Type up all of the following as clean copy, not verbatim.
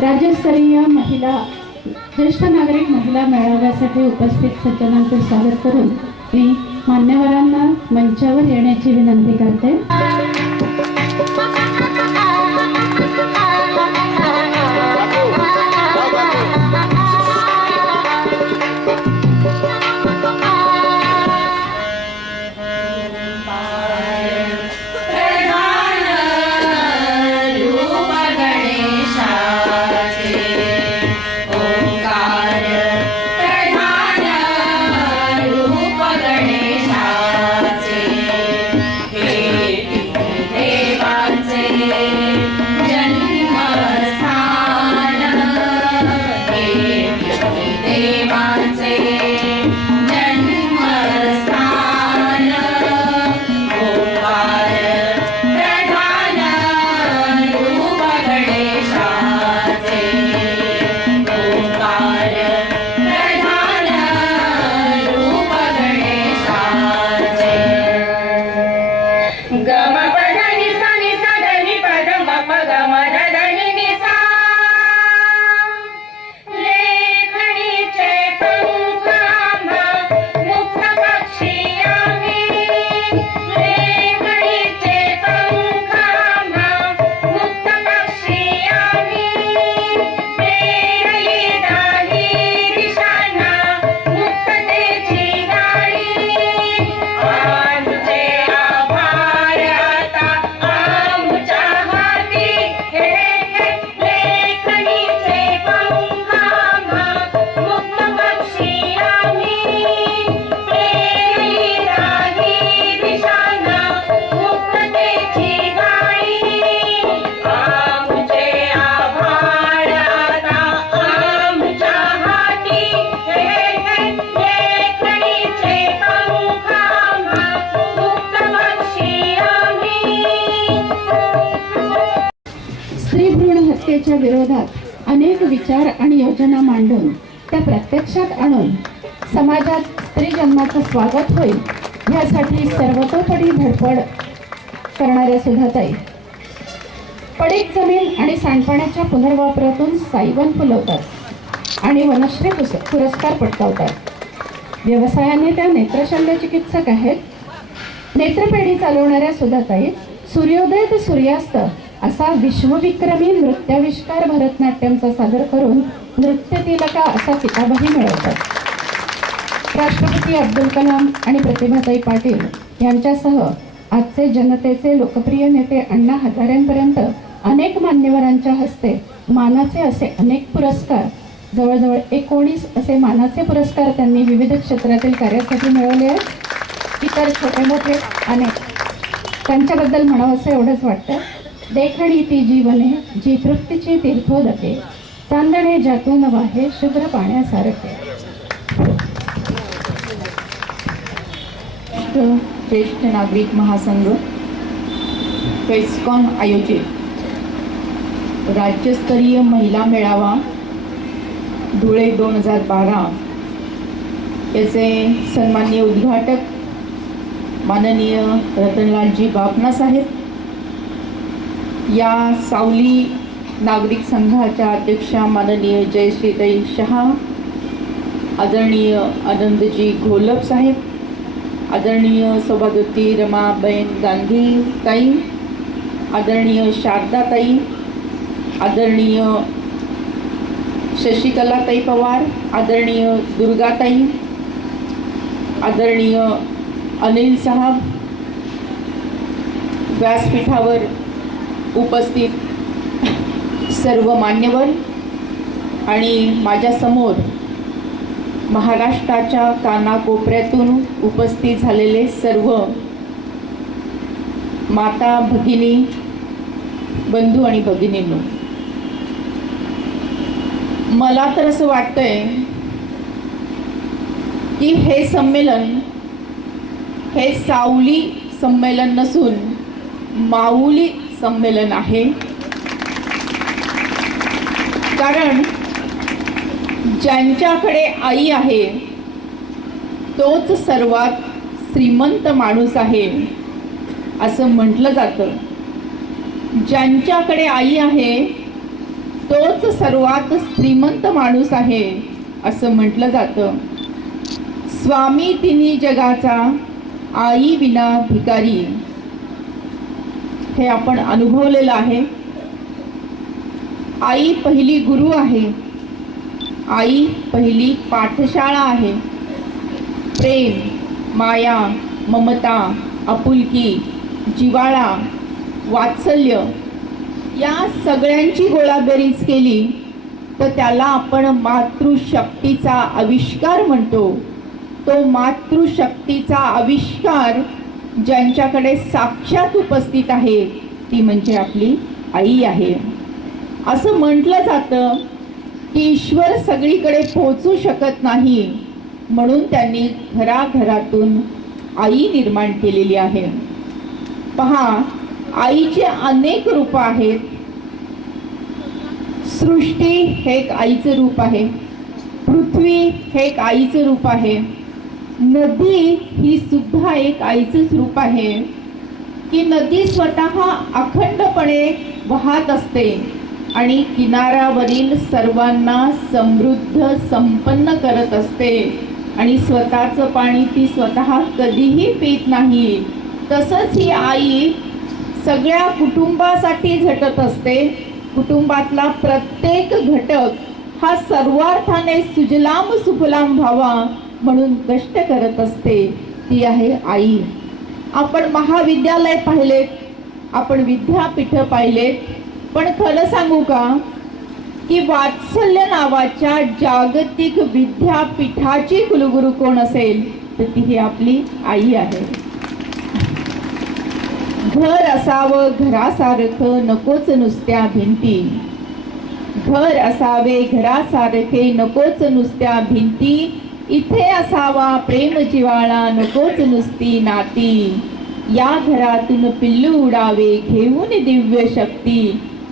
राज्यस्तरीय महिला ज्येष्ठ नागरिक महिला मेळाव्यासाठी उपस्थित सज्जनांचे स्वागत करून मी मान्यवरांना मंचावर येण्याची विनंती करते। स्त्री भ्रूण हत्येच्या विरोधात अनेक विचार आणि योजना मांडून त्या प्रत्यक्षात आणून समाजात स्त्री जन्माचं स्वागत होईल यासाठी सर्वतोपरी धडपड करणाऱ्या सुधाताई पडीक जमीन आणि सांडपाण्याच्या पुनर्वापरातून सायवन फुलवतात आणि वनश्री पुरस्कार पटकावतात। व्यवसायाने त्या नेत्रशल्य चिकित्सक आहेत। नेत्रपेढी चालवणाऱ्या सुधाताई सूर्योदय ते सूर्यास्त असा विश्वविक्रमी नृत्याविष्कार भरतनाट्यमचा सादर करून नृत्य तिलका असा किताबही मिळवतात। राष्ट्रपती अब्दुल कलाम आणि प्रतिभाताई पाटील यांच्यासह आजचे जनतेचे लोकप्रिय नेते अण्णा हजारेंपर्यंत अनेक मान्यवरांच्या हस्ते मानाचे असे अनेक पुरस्कार जवळजवळ 19 असे मानाचे पुरस्कार त्यांनी विविध क्षेत्रातील कार्यासाठी मिळवले आहेत। इतर छोटे मोठे अनेक त्यांच्याबद्दल म्हणावं असं एवढंच वाटतं। देखणी ती जीवने जी तृप्तीची तीर्थोदके चांदणे ज्यातून वाहे शुभ्र पाण्यासारखे। ज्येष्ठ नागरिक महासंघ फेस्कॉन आयोजित राज्यस्तरीय महिला मेळावा धुळे 2012 याचे सन्माननीय उद्घाटक माननीय रतनलालजी बापना साहेब, या सावली नागरिक संघाच्या अध्यक्षा माननीय जयश्रीताई शहा, आदरणीय आनंदजी घोलप साहेब, आदरणीय सौभाग्यवती रमाबेन गांधी ताई, आदरणीय शारदाताई, आदरणीय शशिकलाताई पवार, आदरणीय दुर्गाताई, आदरणीय अनिल साहब, व्यासपीठावर उपस्थित सर्व मान्यवर आणि माझ्यासमोर महाराष्ट्राच्या कानाकोपऱ्यातून उपस्थित झालेले सर्व माता भगिनी बंधू आणि भगिनींनो, मला तर असं वाटतंय की हे संमेलन हे सावली संमेलन नसून माऊली संमेलन आहे। कारण ज्यांच्याकडे आई आहे तोच सर्वात श्रीमंत माणूस आहे असं म्हटलं जातं। ज्यांच्याकडे आई आहे तोच सर्वात श्रीमंत माणूस आहे असं म्हटलं जातं. स्वामी तिन्ही जगाचा, आई विना भिकारी, हे आपण अनुभवलेलं आहे. आई पहिली गुरु आहे, आई पहिली पाठशाळा आहे. प्रेम, माया, ममता, आपुलकी, जिव्हाळा, वात्सल्य या सगळ्यांची गोळाबेरीज केली तर त्याला आपण मातृशक्तीचा आविष्कार म्हणतो. तो मातृशक्तीचा आविष्कार ज्यांच्याकडे साक्षात उपस्थित आहे ती म्हणजे आपली आई आहे. असं म्हटलं जातं की ईश्वर सगळीकडे पोहोचू शकत नाही, म्हणून त्यांनी घराघरातून आई निर्माण केलेली आहे. पहा, आईचे अनेक रूप आहेत. सृष्टी हे एक आईचं रूप आहे, पृथ्वी हे एक आईचं रूप आहे, नदी ही सुद्धा एक आईचंच रूप आहे. की नदी स्वतः अखंडपणे वाहत असते आणि किनाऱ्यावरील सर्वांना समृद्ध संपन्न करत असते आणि स्वतःचं पाणी ती स्वतः कधीही पित नाही. तसंच ही आई सगळ्या कुटुंबासाठी झटत असते. कुटुंबातला प्रत्येक घटक हा सर्वार्थाने सुजलाम सुफलाम व्हावा म्हणून कष्ट करत असते. ती आहे आई. आपण महाविद्यालय पाहिलेत, आपण विद्यापीठ पाहिलेत, पण खरं सांगू का की वात्सल्य नावाच्या जागतिक विद्यापीठाची कुलगुरू कोण असेल तर ती ही आपली आई आहे. घर असावं घरासारखं नकोच नुसत्या भिंती, घर असावे घरासारखे नकोच नुसत्या भिंती, इथे असावा प्रेम जिव्हाळा नकोच नुसती नाती, या घरातून पिल्लू उडावे घेऊन दिव्य शक्ती,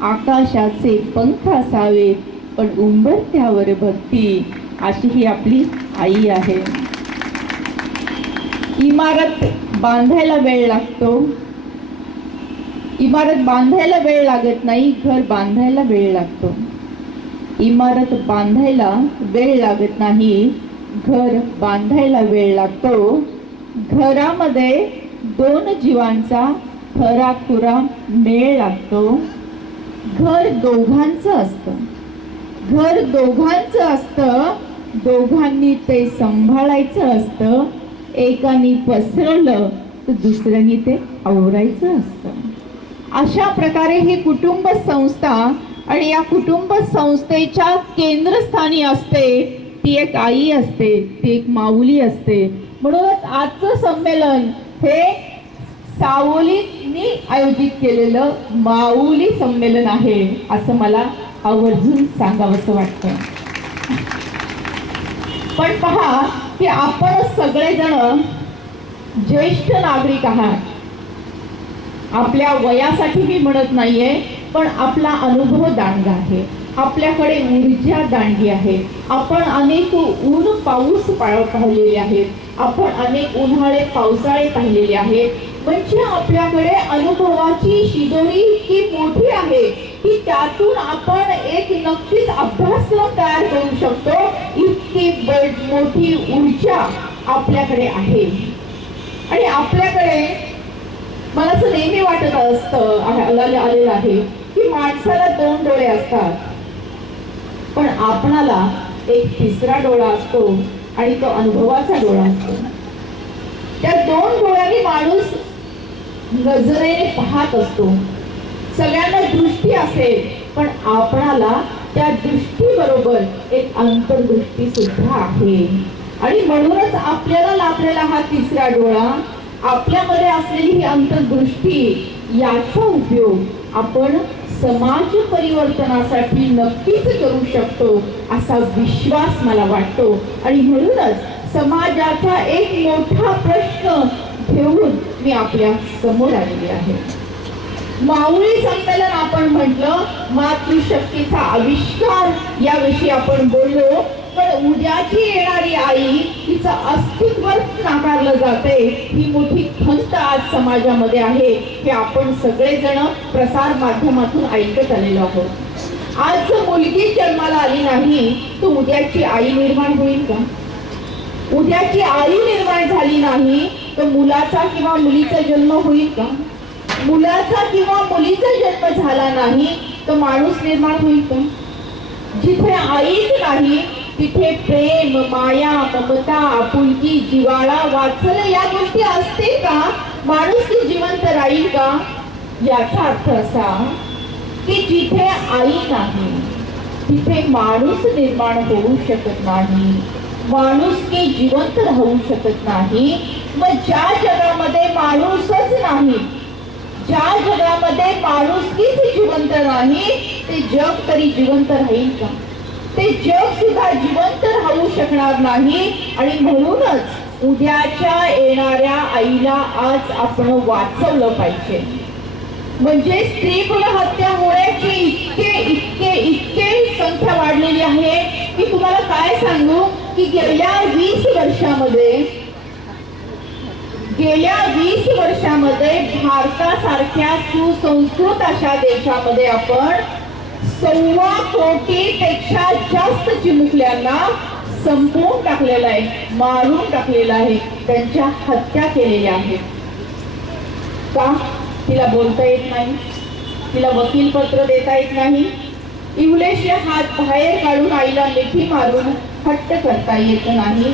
आकाशाचे पंख असावे पण उंबरत्यावर भक्ती, अशी ही आपली आई आहे. इमारत बांधायला वेळ लागतो, इमारत बांधायला वेळ लागत नाही, घर बांधायला वेळ लागतो. इमारत बांधायला वेळ लागत नाही, घर बांधायला वेळ लागतो. घरामध्ये दोन जीवांचा खराखुरा मेळ लागतो. घर दोघांचं असतं, घर दोघांचं असतं, दोघांनी ते सांभाळायचं असतं. एकाने पसरवलं तर दुसऱ्याने ते आवरायचं असतं. अशा प्रकारे ही कुटुंब संस्था आणि या कुटुंब संस्थेच्या केंद्रस्थानी असते ती एक आई असते, ती एक माऊली असते. म्हणूनच आजचं संमेलन हे सावलींनी आयोजित केलेलं माऊली संमेलन आहे असं मला आवर्जून सांगावंसं वाटतं. पण पहा की आपण सगळेजण ज्येष्ठ नागरिक आहात. आपल्या वयासाठी मी म्हणत नाहीये, पण आपला अनुभव दांडगा आहे, आपल्याकडे ऊर्जा दांडगी आहे. आपण अनेक ऊन पाऊस पाहिलेले आहेत, आपण अनेक उन्हाळे पावसाळे पाहिलेले आहेत. म्हणजे आपल्याकडे अनुभवाची शिदोरी इतकी मोठी आहे की त्यातून आपण एक नक्कीच अभ्यासक्रम तयार करू शकतो. इतकी मोठी ऊर्जा आपल्याकडे आहे. आणि आपल्याकडे मला असं नेहमी वाटत असतं आलेलं आहे की माणसाला दोन डोळे असतात, पण आपणाला एक तिसरा डोळा असतो आणि तो अनुभवाचा डोळा असतो. त्या दोन डोळ्यांनी माणूस नजरेने पाहत असतो. सगळ्यांना दृष्टी असेल, पण आपणाला त्या दृष्टीबरोबर एक अंतर्दृष्टी सुद्धा आहे. आणि म्हणूनच आपल्याला लाभलेला हा तिसरा डोळा, आपल्यामध्ये असलेली ही अंतर्दृष्टी, याचा उपयोग आपण समाज परिवर्तनासाठी नक्कीच करू शकतो असा विश्वास मला वाटतो. आणि म्हणूनच समाजाचा एक मोठा प्रश्न घेऊन मी आपल्या समोर आलेली आहे. माऊली संमेलन आपण म्हटलं, मातृशक्तीचा आविष्कार याविषयी आपण बोललो. पण उद्याची येणारी आई, तिचं अस्तित्व नाकारलं जाते, ही मोठी खंत आज समाजामध्ये आहे. हे आपण सगळेजण प्रसार माध्यमातून ऐकत आलेलो आहोत. आज जर मुलगी जन्माला आली नाही तर उद्याची आई निर्माण होईल का? उद्याची आई निर्माण झाली नाही तर मुलाचा किंवा मुलीचा जन्म होईल का? मुलाचा किंवा मुलीचा जन्म झाला नाही तर माणूस निर्माण होईल का? जिथे आईच नाही तिथे प्रेम, माया, ममता, आपुलकी, जिव्हाळा, वात्सल्य या गोष्टी असतील का? माणूस जिवंत राहील का? याचा अर्थ असा की जिथे आई नाही तिथे माणूस निर्माण होऊ शकत नाही, माणूस की जिवंत राहू शकत नाही. मग ज्या जगामध्ये माणूसच नाही, ज्या जगामध्ये माणुसकीच जिवंत नाही, ते जग तरी जिवंत राहील का? ते जग सुद्धा जिवंत राहू शकणार नाही. आणि म्हणूनच उद्याच्या येणाऱ्या आईला आज आपण वाचवलं पाहिजे. म्हणजे स्त्री भ्रूण हत्या होण्याची इतके संख्या वाढलेली आहे की तुम्हाला काय सांगू की गेल्या 20 वर्षामध्ये भारतासारख्या सुसंस्कृत अशा देशामध्ये आपण 1.25 कोटीपेक्षा जास्त चिमुकल्यांना संपवून टाकलेलं आहे, मारून टाकलेलं आहे, त्यांच्या हत्या केलेल्या आहेत. का? तिला बोलता येत नाही, तिला वकील पत्र देता येत नाही, इवलेशे हात बाहेर काढून आईला मिठी मारून हट्ट करता येत नाही.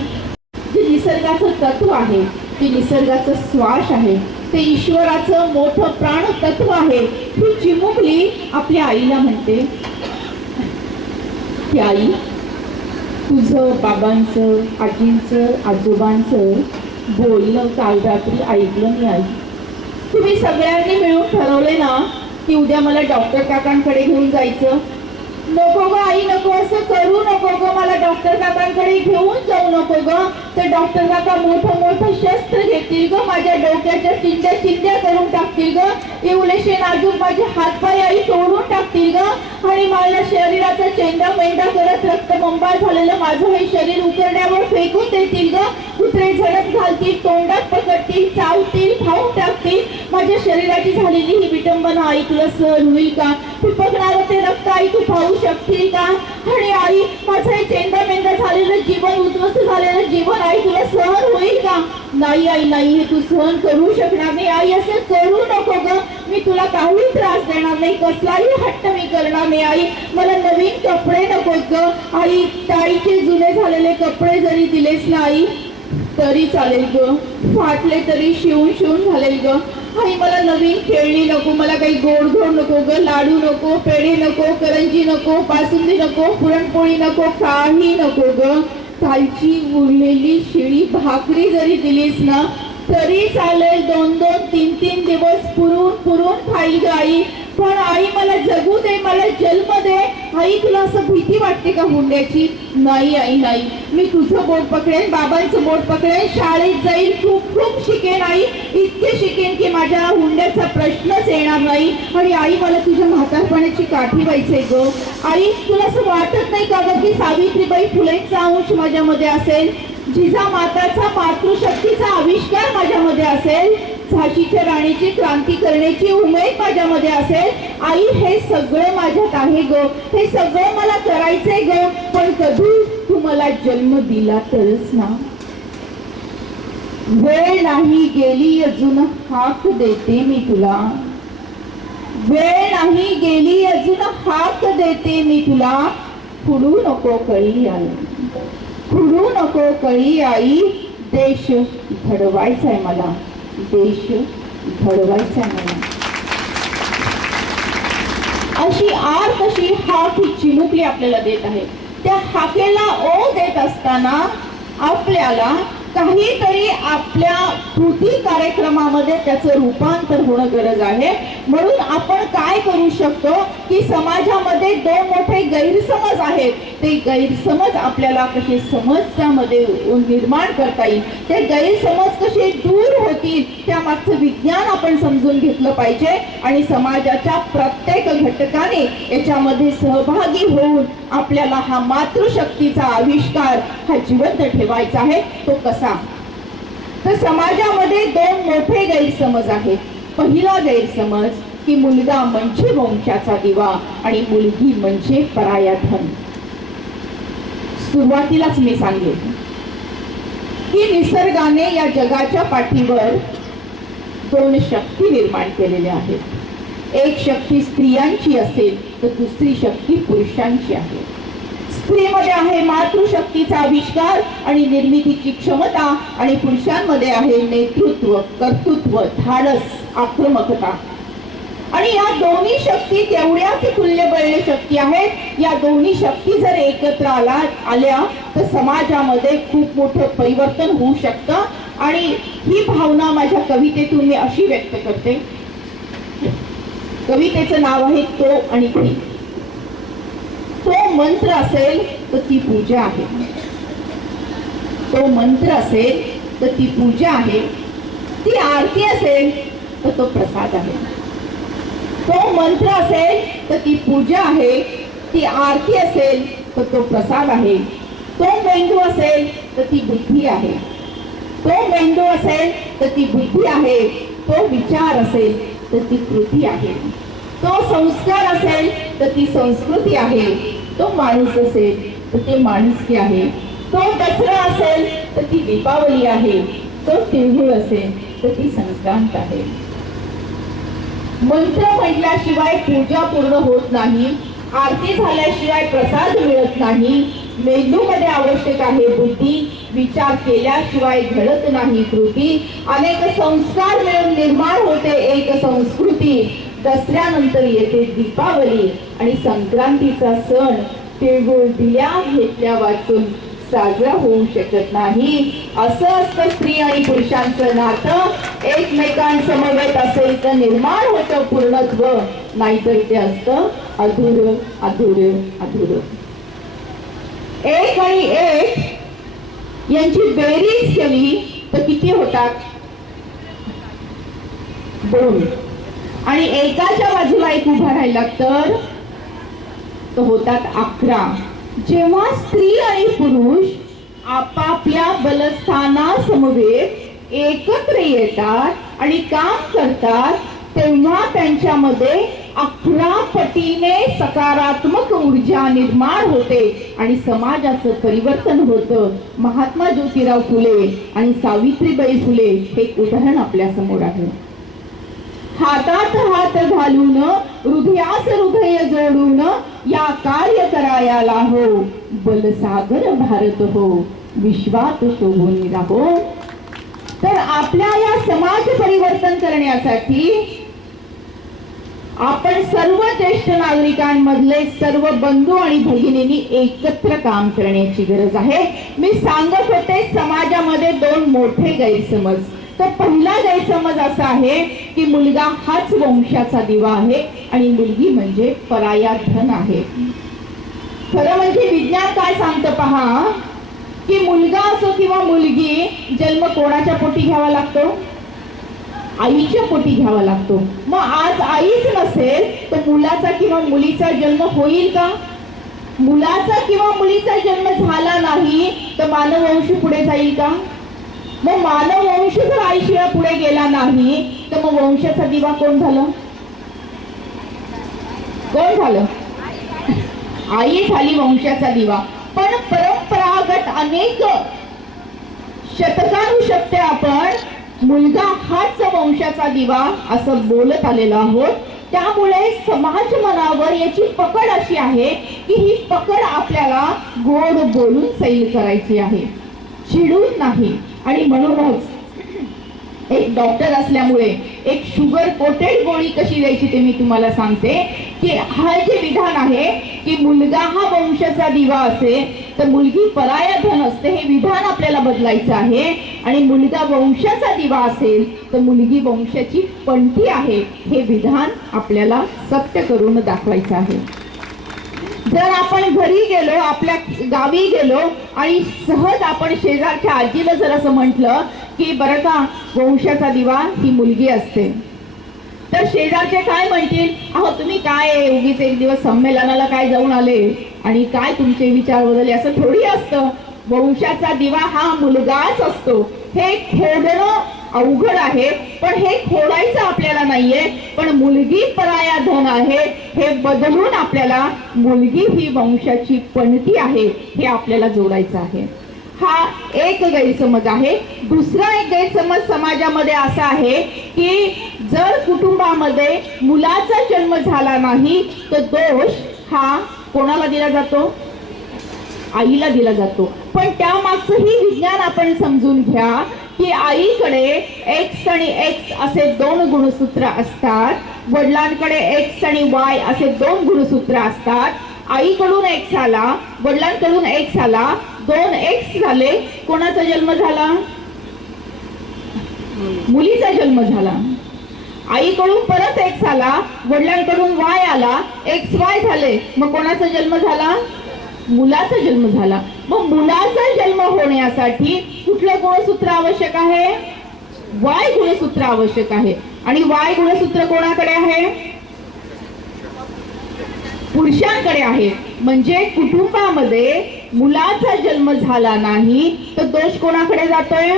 जे निसर्गाचं तत्व आहे, ते निसर्गाचं श्वास आहे, ते ईश्वराचं मोठं प्राण तत्व आहे. ही चिमुकली आपल्या आईला म्हणते की आई, तुझं बाबांचं, आजींचं, आजोबांचं बोलणं काल रात्री ऐकलं मी आई. तुम्ही सगळ्यांनी मिळून ठरवले ना की उद्या मला डॉक्टर काकांकडे घेऊन जायचं. नको ग आई, नको, असं करू नको ग, मला डॉक्टर काकांकडे घेऊन जाऊ नको ग. तर डॉक्टर काका मोठं शस्त्र घेतील ग, माझ्या डोक्याच्या चिंध्या करून टाकतील ग, एवढेशे नाजूक माझे हातपाय आई तोडून टाकतील ग. आणि माझ्या शरीराचा चेंडा करत रक्तबंबाळ झालेलं माझं हे शरीर उकरड्यावर फेकून देतील ग. कुत्रे झडप घालतील, तोंडात पकडतील, चावतील, खाऊन टाकतील. माझ्या शरीराची झालेली ही विटंबना आई तुला सहन होईल का? पिपकणारं ते रक्त आई तू पाहू शकतील का? आणि आई, माझं हे चेंडा झालेलं जीवन, उद्ध्वस्त झालेलं जीवन आई तुला सहन होईल का? नाही आई, नाही, हे तू सहन करू शकणार नाही. आई, असं करू नको ग, मी तुला काही त्रास देणार नाही, कसलाही हट्ट मी करणार नाही. आई, मला नवीन कपडे नको ग आई, ताईचे जुने झालेले कपडे जरी दिलेस ना आई तरी चालेल ग, फाटले तरी शिवून घालेल ग. आई, मला नवीन खेळणी नको, मला काही गोड नको ग, लाडू नको, पेढे नको, करंजी नको, बासुंदी नको, पुरणपोळी नको, काही नको ग. कालची उरलेली शिळी भाकरी जरी दिलीस ना तरी चालेल, 2-2, 3-3 दिवस पुरून खाईल ग आई. पण आई, मला जगू दे, मला जन्म दे. आई, तुला असं भीती वाटते का हुंड्याची? नाही आई, नाही, मी तुझं बोट पकडेन, बाबांचं बोट पकडेन, शाळेत जाईल, खूप शिकेन आई, इतके शिकेन की माझ्या हुंड्याचा प्रश्नच येणार नाही. आणि आई, मला तुझ्या म्हातारपणाची काठी व्हायचंय ग. आई, तुला असं वाटत नाही का ग की सावित्रीबाई फुलेंचा अंश माझ्यामध्ये असेल, जिजामाताचा मातृशक्तीचा आविष्कार माझ्यामध्ये असेल, झाशीच्या राणीची क्रांती करण्याची उमेद माझ्यामध्ये असेल. आई, हे सगळं माझ्यात आहे ग, हे सगळं मला करायचंय ग. पण कधी तू मला जन्म दिला तरच ना. वेळ नाही गेली अजून हाक देते मी तुला, वेळ नाही गेली अजून हाक देते मी तुला. फुडू नको कळी आई, फुडू नको कळी आई, देश घडवायचाय मला, देश घडवायचा मला. अशी कशी हाक ही चिमुकली आपल्याला देत आहे. त्या हाकेला ओ देत असताना आपल्याला काहीतरी आपल्या कृती कार्यक्रमामध्ये त्याचं रूपांतर होणं गरज आहे. म्हणून आपण काय करू शकतो की समाजामध्ये 2 मोठे गैरसमज आहेत, ते गैरसमज आपल्याला कसे समाजामध्ये निर्माण करता येईल, ते गैरसमज कसे दूर होतील, त्यामागचं विज्ञान आपण समजून घेतलं पाहिजे. आणि समाजाच्या प्रत्येक घटकाने याच्यामध्ये सहभागी होऊन आपल्याला हा मातृशक्तीचा आविष्कार हा जिवंत ठेवायचा आहे. तो कसा? तर समाजामध्ये 2 मोठे गैरसमज आहेत. पहिला गैरसमज, की मुलगा म्हणजे वंशाचा दिवा आणि मुलगी म्हणजे पराया धन. सुरुवातीलाच मी सांगेन की निसर्गाने या जगाच्या पाठीवर दोन शक्ती निर्माण केलेल्या आहेत. एक शक्ती स्त्रियांची असेल तर दुसरी शक्ती पुरुषांची आहे. स्त्रीमध्ये आहे मातृशक्तीचा आविष्कार आणि निर्मितीची क्षमता आणि पुरुषांमध्ये आहे नेतृत्व, कर्तृत्व, धाडस, आक्रमकता. आणि या दोन्ही शक्ती तेवढ्याच तुल्यबळ शक्ती आहेत. या दोन्ही शक्ती जर एकत्र आल्या तर समाजामध्ये खूप मोठं परिवर्तन होऊ शकतं. आणि ही भावना माझ्या कवितेतून मी अशी व्यक्त करते. कवितेचं नाव आहे तो आणि ती. तो मंत्र असेल तर ती पूजा आहे. तो मंत्र असेल तर ती पूजा आहे. ती आरती असेल तर तो प्रसाद आहे. तो मंत्र असेल तर ती पूजा आहे. ती आरती असेल तर तो प्रसाद आहे. तो मेंदू असेल तर ती बुद्धी आहे. तो मेंदू असेल तर ती बुद्धी आहे. तो विचार असेल तर ती कृती आहे. तो संस्कार असेल तर ती संस्कृती आहे. तो माणूस असेल तर ते माणुसकी आहे. तो दसरा असेल तर ती दीपावली आहे. तो तिळगुळ असेल तर ती संक्रांत आहे. मंत्र म्हटल्याशिवाय पूजा पूर्ण होत नाही. आरती झाल्याशिवाय प्रसाद मिळत नाही. मेंदूमध्ये आवश्यक आहे बुद्धी. विचार केल्याशिवाय घडत नाही कृती. अनेक संस्कार मिळून निर्माण होते एक संस्कृती. दसऱ्यानंतर येते दीपावली आणि संक्रांतीचा सण तिळगुळ दिल्या घेतल्या वाचून साजरा होऊ शकत नाही. असं असतं स्त्री आणि पुरुषांचं नातं. एकमेकांसमवेत असेल तर निर्माण होतं पूर्णत्व, नाहीतर ते असतं अधुरं अधुरं अधुरं. एक आणि एक यांची बेरीज केली तर किती होतात? दोन. आणि एकाच्या बाजूला एक उभा राहिला तर होतात 11. जेव्हा स्त्री आणि पुरुष आपापल्या बलस्थानासमवेत एकत्र येतात आणि काम करतात तेव्हा त्यांच्यामध्ये 11 पटीने सकारात्मक ऊर्जा निर्माण होते आणि समाजाचं परिवर्तन होतं. महात्मा ज्योतिराव फुले आणि सावित्रीबाई फुले हे उदाहरण आपल्या समोर आहे. हातात हात घालून हृदयास हृदय जोडून या कार्य करायला हो. बलसागर भारत हो, विश्वात शोभून राहो. तर आपल्या या समाज परिवर्तन करण्यासाठी आपण सर्व ज्येष्ठ नागरिकांमधले सर्व बंधू आणि भगिनींनी एकत्र काम करण्याची गरज आहे. मी सांगत होते समाजामध्ये दोन मोठे गैरसमज. तर पहिला गैरसमज असा आहे की मुलगा हाच वंशाचा दिवा आहे आणि मुलगी म्हणजे पराया धन आहे. खरं म्हणजे विज्ञान काय सांगतं पहा, की मुलगा असो किंवा मुलगी जन्म कोणाच्या पोटी घ्यावा लागतो? आईच्या पोटी घ्यावा लागतो. मग आज आईच नसेल तर मुलाचा किंवा मुलीचा जन्म होईल का? मुलाचा किंवा मुलीचा जन्म झाला नाही तर मानववंश पुढे जाईल का? मग मानववंश जर आईशिवाय पुढे गेला नाही तर मग वंशाचा दिवा कोण झालं? कोण झालं? आई झाली वंशाचा दिवा. पण परंपरागत अनेक शतकानुशत्य आपण मुलगा हाच वंशाचा दिवा असं बोलत आलेलो आहोत. त्यामुळे समाज मनावर याची पकड अशी आहे की ही पकड आपल्याला गोड बोलून सैल करायची आहे, चिडून नाही. आणि म्हणूनच एक डॉक्टर असल्यामुळे एक शुगर कोटेड गोळी कशी द्यायची ते मी तुम्हाला सांगते. की हा जे विधान आहे की मुलगा हा वंशाचा दिवा असे तर मुलगी पराया धन असते, हे विधान आपल्याला बदलायचं आहे. आणि मुलगा वंशाचा दिवा असेल तर मुलगी वंशाची पंथी आहे, हे विधान आपल्याला सत्य करून दाखवायचं आहे. जर आपण घरी गेलो, आपल्या गावी गेलो आणि सहज आपण शेजारच्या आजीला जर असं म्हटलं की बरं का वंशाचा दिवा ही मुलगी असते, तर शेजारचे काय म्हणतील? अहो तुम्ही काय उगीच एक दिवस संमेलनाला काय जाऊन आले आणि काय तुमचे विचार बदलले? असं थोडी असतं. वंशाचा दिवा हा मुलगाच असतो. हे खोडणं अवघड आहे, पण हे खोडायचं आपल्याला नाहीये. पण मुलगी पराया धन आहे हे बदलून आपल्याला मुलगी ही वंशाची पणती आहे हे आपल्याला जोडायचं आहे. हा एक गैरसमज आहे. दुसरा एक गैरसमज समाजामध्ये असा आहे की जर कुटुंबामध्ये मुलाचा जन्म झाला नाही तर दोष हा कोणाला दिला जातो? आईला दिला जातो. पण त्यामागचंही विज्ञान आपण समजून घ्या की आईकडे एक्स आणि एक्स असे दोन गुणसूत्र असतात, वडिलांकडे एक्स आणि वाय असे दोन गुणसूत्र असतात. आईकडून एक्स आला, वडिलांकडून एक्स आला, दोन एक्स झाले. कोणाचा जन्म झाला? मुलीचा जन्म झाला. आईकडून परत एक्स आला, वडिलांकडून वाय आला, एक्स वाय झाले. मग कोणाचा जन्म झाला? मुलाचा जन्म झाला. मग मुलाचा जन्म होण्यासाठी कुठलं गुणसूत्र आवश्यक आहे? वाय गुणसूत्र आवश्यक आहे. आणि वाय गुणसूत्र कोणाकडे आहे? पुरुषांकडे आहे. म्हणजे कुटुंबामध्ये मुलाचा जन्म झाला नाही तर दोष कोणाकडे जातोय?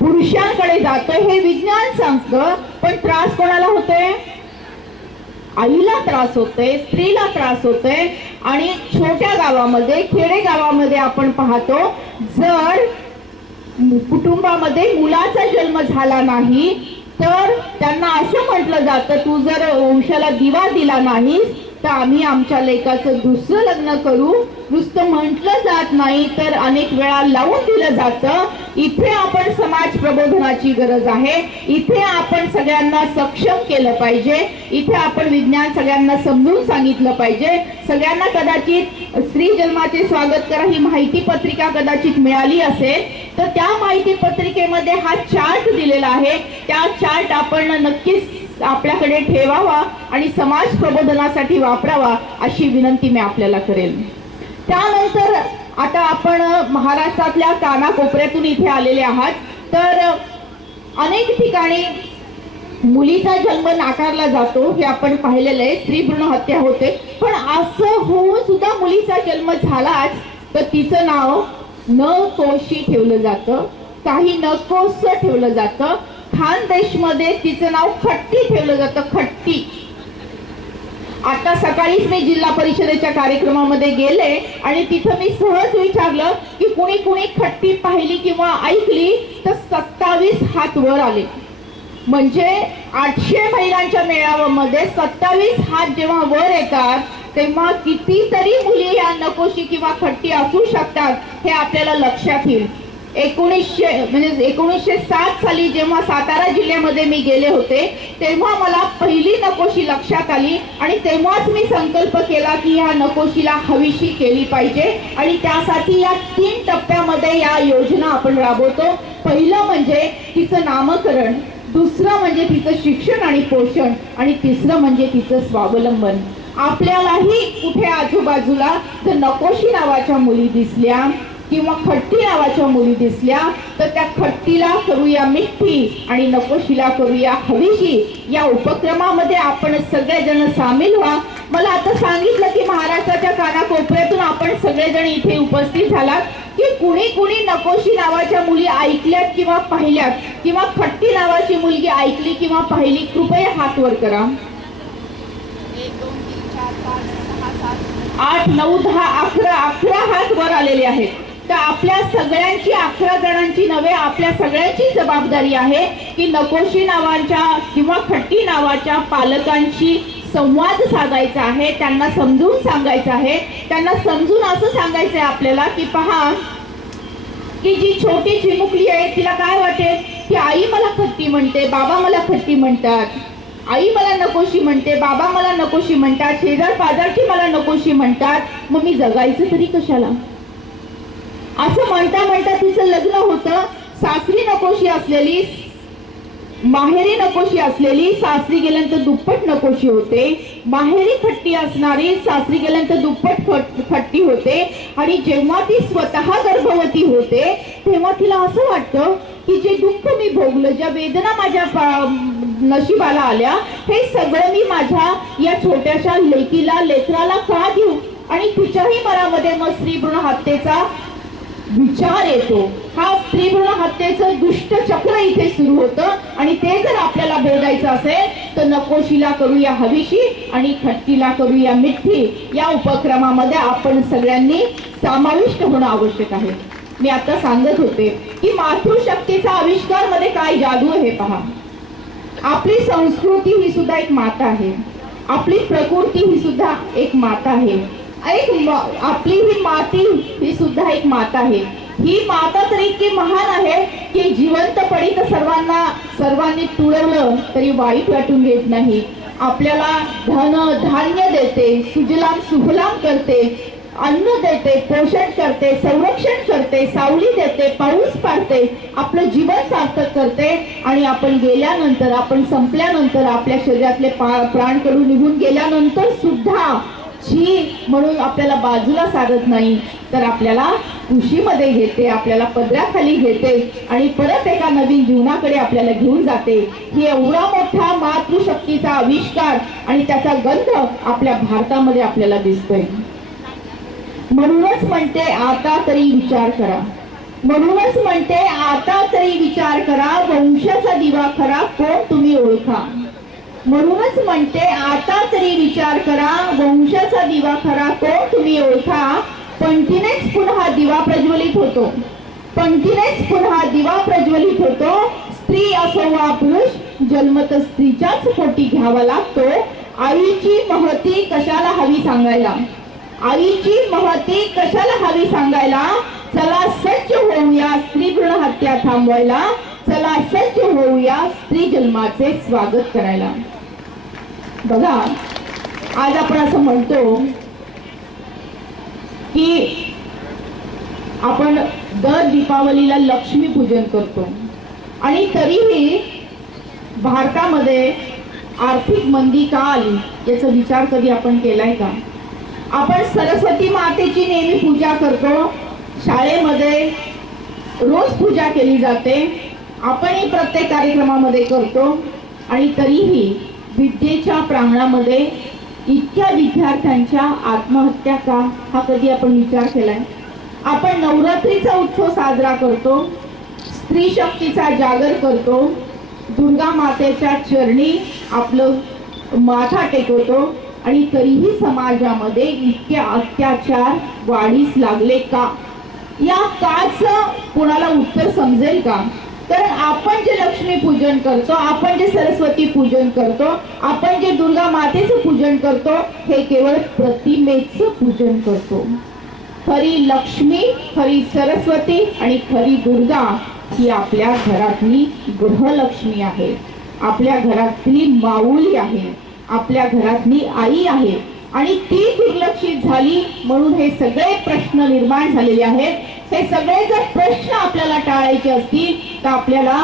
पुरुषांकडे जातोय हे विज्ञान सांगतं. पण त्रास कोणाला होतोय? आईला त्रास होतोय, स्त्रीला त्रास होतोय. आणि छोट्या गावामध्ये, खेडे गावामध्ये आपण पाहतो जर कुटुंबामध्ये मुलाचा जन्म झाला नाही तर त्यांना असं म्हटलं जातं, तू जर वंशाला दिवा दिला नाहीस तर आम्ही आमच्या लेकाचं दुसरं लग्न करू. नुसतं म्हटलं जात नाही तर अनेक वेळा लावून दिलं जातं. इथे आपण समाज प्रबोधनाची गरज आहे. इथे आपण सगळ्यांना सक्षम केलं पाहिजे. इथे आपण विज्ञान सगळ्यांना समजून सांगितलं पाहिजे. सगळ्यांना कदाचित स्त्री जन्माचे स्वागत करा ही माहिती पत्रिका कदाचित मिळाली असेल तर त्या माहिती पत्रिकेमध्ये हा चार्ट दिलेला आहे. त्या चार्ट आपण नक्कीच आपल्याकडे ठेवावा आणि समाज प्रबोधनासाठी वापरावा अशी विनंती मी आपल्याला करेल. त्यानंतर आता आपण महाराष्ट्रातल्या कानाकोपऱ्यातून इथे आलेले आहात. तर अनेक ठिकाणी मुलीचा जन्म नाकारला जातो हे आपण पाहिलेलं आहे. स्त्री भ्रूण हत्या होते. पण असं होऊन सुद्धा मुलीचा जन्म झालाच तर तिचं नाव नकोशी ठेवलं जातं, काही नकोस ठेवलं जातं. खानदेशमध्ये तिचं नाव खट्टी ठेवलं जातं, खट्टी. आता सकाळीच मी जिल्हा परिषदेच्या कार्यक्रमामध्ये गेले आणि तिथं मी सहज विचारलं की कुणी कुणी खट्टी पाहिली किंवा ऐकली तर 27 हात वर आले. म्हणजे 800 महिलांच्या मेळाव्यामध्ये 27 हात जेव्हा वर येतात तेव्हा कितीतरी मुली या नकोशी किंवा खट्टी असू शकतात हे आपल्याला लक्षात येईल. 1907 साली जेव्हा सातारा जिल्ह्यामध्ये मी गेले होते तेव्हा मला पहिली नकोशी लक्षात आली आणि तेव्हाच मी संकल्प केला की या नकोशीला हवीशी केली पाहिजे. आणि त्यासाठी या 3 टप्प्यामध्ये या योजना आपण राबवतो. पहिलं म्हणजे तिचं नामकरण, दुसरं म्हणजे तिचं शिक्षण आणि पोषण आणि तिसरं म्हणजे तिचं स्वावलंबन. आपल्यालाही कुठे आजूबाजूला जर नकोशी नावाच्या मुली दिसल्या किंवा खट्टी नावाच्या मुली दिसल्या तर त्या खट्टीला करूया मिठी आणि नकोशीला करूया हवीशी. या उपक्रमामध्ये आपण सगळेजण सामील व्हा. मला आता सांगितलं की महाराष्ट्राच्या कानाकोपऱ्यातून आपण सगळेजण इथे उपस्थित झालात की कुणी कुणी नकोशी नावाच्या मुली ऐकल्यात किंवा पाहिल्यात किंवा खट्टी नावाची मुलगी ऐकली किंवा पाहिली. कृपया हात वर करा. 8, 9, 10, 11 हात वर आलेले आहेत. तर आपल्या सगळ्यांची, 11 जणांची नव्हे, आपल्या सगळ्यांची जबाबदारी आहे की नकोशी नावाच्या किंवा खट्टी नावाच्या पालकांशी संवाद साधायचा आहे. त्यांना समजून सांगायचं आहे. त्यांना समजून असं सांगायचं आहे आपल्याला की पहा की जी छोटी चिमुकली आहे तिला काय वाटेल की आई मला खट्टी म्हणते, बाबा मला खट्टी म्हणतात, आई मला नकोशी म्हणते, बाबा मला नकोशी म्हणतात, शेजार पाजारची मला नकोशी म्हणतात, मग मी जगायचं तरी कशाला. असं म्हणता म्हणता तिचं लग्न होतं. सासरी नकोशी असलेली, माहेरी नकोशी असलेली सासरी गेल्यानंतर दुप्पट नकोशी होते. माहेरी खट्टी असणारी सासरी गेल्यानंतर दुप्पट खट्टी होते. आणि जेव्हा ती स्वतः गर्भवती होते तेव्हा तिला असं वाटतं की जे दुःख मी भोगलं, ज्या वेदना माझ्या नशिबाला आल्या, हे सगळं मी माझ्या या छोट्याशा लेकीला, लेकराला का देऊ. आणि तिच्याही मनामध्ये मग स्त्री भ्रूण हत्येचा विचार येतो, हा स्त्री भ्रूण हत्येचं दुष्ट चक्र इथे सुरू होतं. आणि ते जर आपल्याला भेदायचं असेल तर नकोशीला करूया हवीशी आणि खट्टीला करूया मिठी या उपक्रमामध्ये आपण सगळ्यांनी समाविष्ट होणं आवश्यक आहे. मी आता सांगत होते की मातृशक्तीचा आविष्कार मध्ये काय जादू आहे हे पहा. आपली संस्कृती ही सुद्धा एक माता आहे, आपली प्रकृती ही सुद्धा एक माता आहे, आपली ही माती ही सुद्धा एक माता आहे. ही माता तर इतकी महान आहे की जिवंतपणी तर सर्वांनी तुळवलं तरी वाईट वाटून घेत नाही. आपल्याला धन धान्य देते, सुजलाम सुफलाम करते, अन्न देते, पोषण करते, संरक्षण करते, सावली देते, पाऊस पाडते, आपलं जीवन सार्थक करते. आणि आपण गेल्यानंतर, आपण संपल्यानंतर, आपल्या शरीरातले प्राण कडून निघून गेल्यानंतर सुद्धा जी म्हणून आपल्याला बाजूला सारत नाही, तर आपल्याला कुशीमध्ये घेते, आपल्याला पदराखाली घेते आणि परत एका नवीन जीवनाकडे आपल्याला घेऊन जाते. ही एवढा मोठा मातृशक्तीचा आविष्कार आणि त्याचा गंध आपल्या भारतामध्ये आपल्याला दिसतोय. म्हणूनच म्हणते आता तरी विचार करा, म्हणूनच म्हणते आता तरी विचार करा, वंशाचा दिवा खरा कोण तुम्ही ओळखा. म्हणूनच म्हणते आता तरी विचार करा, वंशाचा दिवा खरा कोण तुम्ही ओळखा. पंथीनेच पुन्हा दिवा प्रज्वलित होतो, पंथीनेच पुन्हा दिवा प्रज्वलित होतो. स्त्री असो वा पुरुष जन्मत स्त्रीच्याच पोटी घ्यावा लागतो. आईची महती कशाला हवी सांगायला, आईची महती कशाला हवी सांगायला. चला सज्ज होऊया स्त्री भ्रूण हत्या थांबवायला, चला सज्ज होऊया स्त्री जन्माचे स्वागत करायला. बघा, आज आपण असं म्हणतो की आपण दर दीपावलीला लक्ष्मी पूजन करतो आणि तरीही भारतामध्ये आर्थिक मंदी का आली याचा विचार कधी आपण केलाय का. आपण सरस्वती मातेची नेहमी पूजा करतो, शाळेमध्ये रोज पूजा केली जाते, आपणही प्रत्येक कार्यक्रमामध्ये करतो. आणि तरीही विद्येच्या प्रांगणामध्ये इतक्या विद्यार्थ्यांच्या आत्महत्या का, हा कधी आपण विचार केलाय. आपण नवरात्रीचा उत्सव साजरा करतो, स्त्री शक्तीचा जागर करतो, दुर्गा मातेच्या चरणी आपलं माथा टेकवतो आणि तरीही समाजामध्ये इतके अत्याचार वाढीस लागले का. या काचं कुणाला उत्तर समजेल का. कारण आपण जे लक्ष्मी पूजन करतो, आपण जे सरस्वती पूजन करतो, आपण जे दुर्गा मातेचं पूजन करतो, हे केवळ प्रतिमेचं पूजन करतो. खरी लक्ष्मी, खरी सरस्वती आणि खरी दुर्गा ही आपल्या घरातली गृहलक्ष्मी आहे, आपल्या घरातली माऊली आहे, आपल्या घरातली आई आहे. आणि ती दुर्लक्षित झाली म्हणून हे सगळे प्रश्न निर्माण झालेले आहेत. हे सगळे जर प्रश्न आपल्याला टाळायचे असतील तर आपल्याला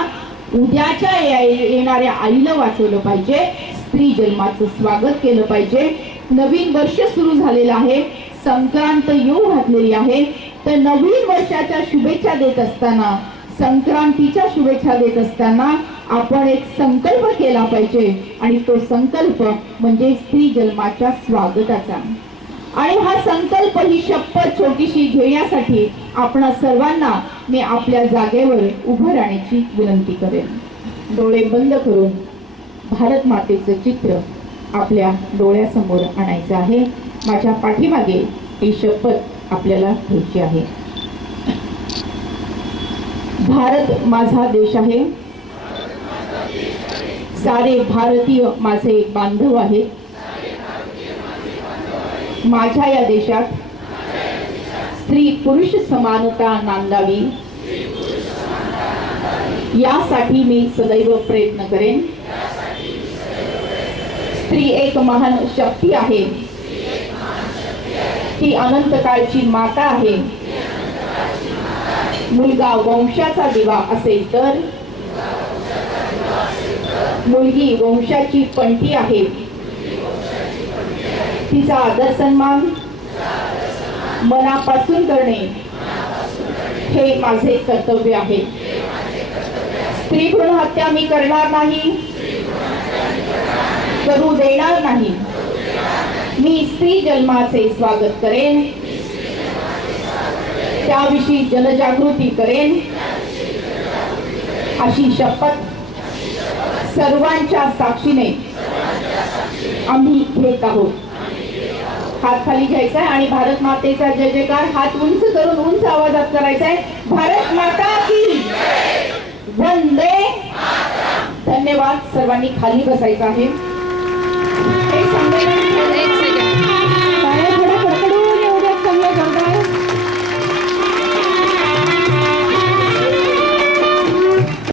उद्याच्या येणाऱ्या आईला वाचवलं पाहिजे, स्त्री जन्माचं स्वागत केलं पाहिजे. नवीन वर्ष सुरू झालेलं आहे, संक्रांत येऊ घातलेली आहे. तर नवीन वर्षाच्या शुभेच्छा देत असताना, संक्रांतीच्या शुभेच्छा देत असताना आपण एक संकल्प केला पाहिजे आणि तो संकल्प म्हणजे स्त्री जन्माच्या स्वागताचा. आणि हा संकल्प, ही शपथ छोटीशी घेण्यासाठी आपण सर्वांना मी आपल्या जागेवर उभं राहण्याची विनंती करेन. डोळे बंद करून भारत मातेचं चित्र आपल्या डोळ्यासमोर आणायचं आहे. माझ्या पाठीमागे ही शपथ आपल्याला घ्यायची आहे. भारत माझा देश आहे, सारे भारतीय माझे बांधव आहेत. माझ्या या देशात स्त्री पुरुष समानता नांदावी यासाठी मी सदैव प्रयत्न करेन. स्त्री एक महान शक्ती आहे, ती अनंत काळची माता आहे. मुलगा वंशाचा दिवा असेल तर मुलगी वंशाची पंथी आहे. तिचा आदर सन्मान मनापासून करणे हे माझे कर्तव्य आहे. स्त्री भ्रूण हत्या मी करणार नाही, करू देणार नाही. मी स्त्री जन्माचे स्वागत करेन, त्याविषयी जनजागृती करेन अशी शपथ सर्वांच्या साक्षीने आम्ही घेत आहोत. हात खाली घ्यायचा आहे आणि भारत मातेचा जय जयकार हात उंच करून उंच आवाजात करायचा आहे. भारत माता की वंदे. धन्यवाद. सर्वांनी खाली बसायचं आहे. हे संमेलन